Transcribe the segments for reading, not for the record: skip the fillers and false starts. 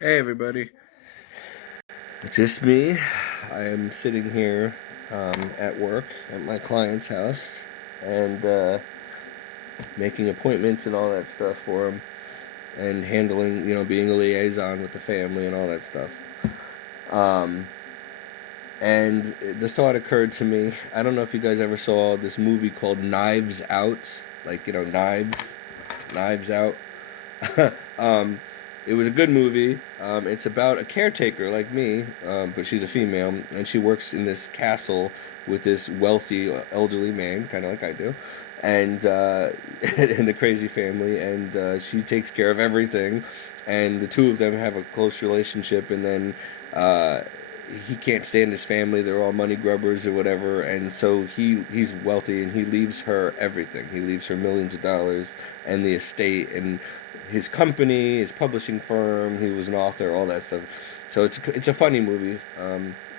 Hey everybody, it's just me. I am sitting here at work at my client's house and making appointments and all that stuff for him and handling, being a liaison with the family and all that stuff. Um, and the thought occurred to me, I don't know if you guys ever saw this movie called Knives Out, like, Knives Out. um, it was a good movie. It's about a caretaker like me, but she's a female, and she works in this castle with this wealthy elderly man, kind of like I do, and in the crazy family, and she takes care of everything, and the two of them have a close relationship, and then uh, he can't stand his family. They're all money grubbers or whatever, and so he's wealthy, and he leaves her everything. He leaves her millions of dollars and the estate and his company, his publishing firm. He was an author, all that stuff. So it's a funny movie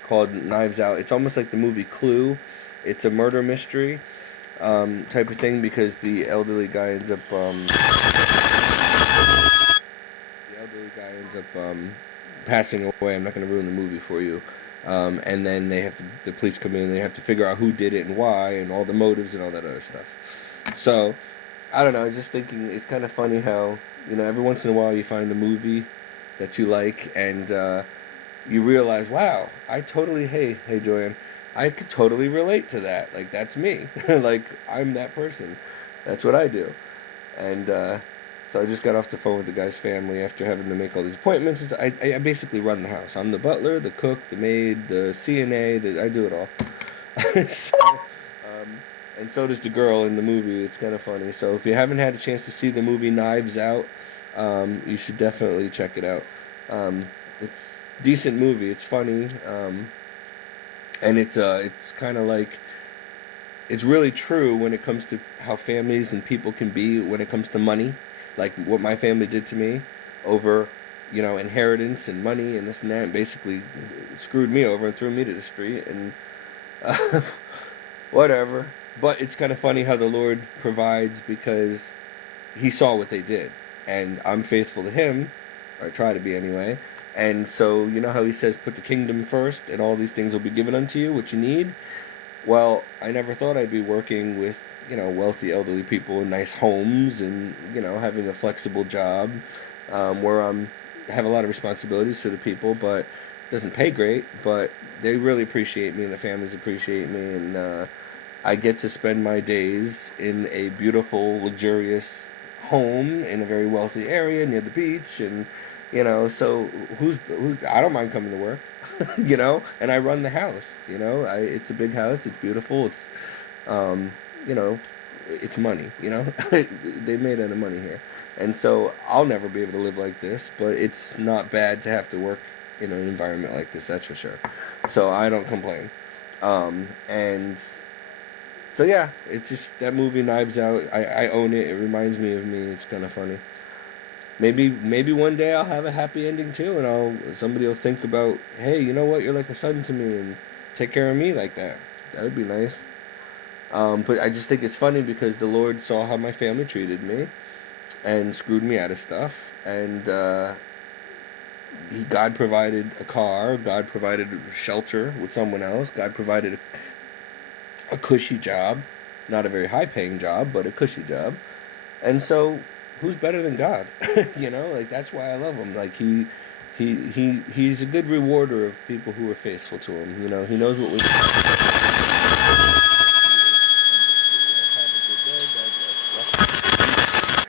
called Knives Out. It's almost like the movie Clue. It's a murder mystery type of thing because the elderly guy ends up passing away. I'm not going to ruin the movie for you. And then the police come in and they have to figure out who did it and why and all the motives and all that other stuff. So, I don't know, I was just thinking it's kind of funny how, every once in a while you find a movie that you like and you realize, wow, hey Joanne, I could totally relate to that. Like, that's me. Like, I'm that person. That's what I do. And so I just got off the phone with the guy's family after having to make all these appointments. I basically run the house. I'm the butler, the cook, the maid, the CNA. I do it all. So, and so does the girl in the movie. It's kind of funny. So if you haven't had a chance to see the movie Knives Out, you should definitely check it out. It's a decent movie. It's funny, and it's kind of like it's really true when it comes to how families and people can be when it comes to money, like what my family did to me over, inheritance and money and this and that, and basically screwed me over and threw me to the street and whatever. But it's kind of funny how the Lord provides because He saw what they did, and I'm faithful to Him, or I try to be anyway. And so, you know how He says, "Put the kingdom first, and all these things will be given unto you, what you need." Well, I never thought I'd be working with, wealthy elderly people in nice homes and, having a flexible job where have a lot of responsibilities to the people, but it doesn't pay great, but they really appreciate me and the families appreciate me, and I get to spend my days in a beautiful, luxurious home in a very wealthy area near the beach, and so who's I don't mind coming to work, and I run the house, it's a big house, it's beautiful, it's um, you know, it's money, they made out of money here, and so I'll never be able to live like this, but it's not bad to have to work in an environment like this, that's for sure. So I don't complain, and so yeah, it's just that movie Knives Out. I own it. It reminds me of me. It's kind of funny. Maybe one day I'll have a happy ending too, and somebody will think about, hey, you know what? You're like a son to me, and take care of me like that. That would be nice. But I just think it's funny because the Lord saw how my family treated me, and screwed me out of stuff, and God provided a car. God provided shelter with someone else. God provided a cushy job, not a very high-paying job, but a cushy job. And so, who's better than God? Like that's why I love him. Like he's a good rewarder of people who are faithful to him. He knows what we